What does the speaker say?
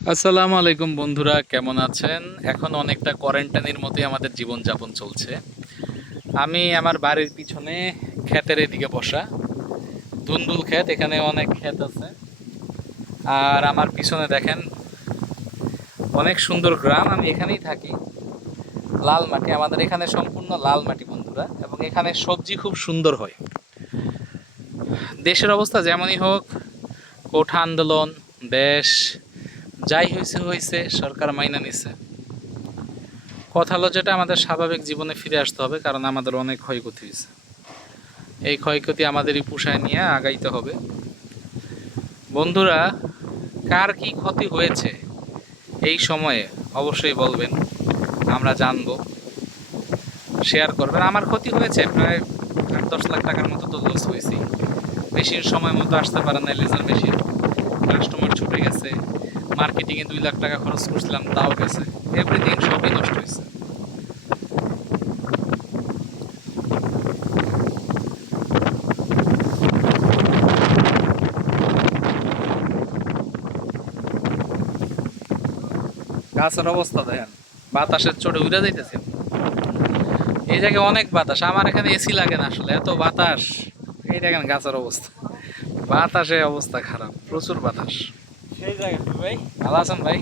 আসসালামু আলাইকুম বন্ধুরা, কেমন আছেন? এখন অনেকটা কোয়ারেন্টাইনের মতোই আমাদের জীবনযাপন চলছে। আমি আমার বাড়ির পিছনে ক্ষেতের এদিকে বসা। ধুন্দুল ক্ষেত, এখানে অনেক ক্ষেত আছে। আর আমার পিছনে দেখেন, অনেক সুন্দর গ্রাম, আমি এখানেই থাকি। লাল মাটি, আমাদের এখানে সম্পূর্ণ লাল মাটি বন্ধুরা, এবং এখানে সবজি খুব সুন্দর হয়। দেশের অবস্থা যেমনই হোক, কোঠা আন্দোলন, দেশ যাই হয়েছে হয়েছে সরকার মাইনা নিছে। কথা হলো যেটা আমাদের স্বাভাবিক জীবনে ফিরে আসতে হবে, কারণ আমাদের অনেক ক্ষয়ক্ষতি হয়েছে এই ক্ষয়ক্ষতি আমাদেরই পোষায় নিয়ে আগাইতে হবে। বন্ধুরা, কার কি ক্ষতি হয়েছে এই সময়ে অবশ্যই বলবেন, আমরা জানব। শেয়ার করবেন। আমার ক্ষতি হয়েছে, প্রায় আট, দশ লাখ টাকার মতো তো লস হয়েছি মেশিন সময় মতো আসতে পারে না, লেজার মেশিন। কাস্টমার ছুটে গেছে। মার্কেটিংয়ে দুই লাখ টাকা খরচ করছিলাম, তাও গেছে। এভরিথিং সবই নষ্ট হয়েছে। গাছের অবস্থা দেখেন, বাতাসের চোটে উড়ে যাইতেছে। এই জায়গায় অনেক বাতাস, আমার এখানে এসি লাগে না আসলে, এত বাতাস। এই দেখেন গাছের অবস্থা। বাতাসে অবস্থা খারাপ, প্রচুর বাতাস। সেই জায়গা ভাই। ভালো আছেন ভাই?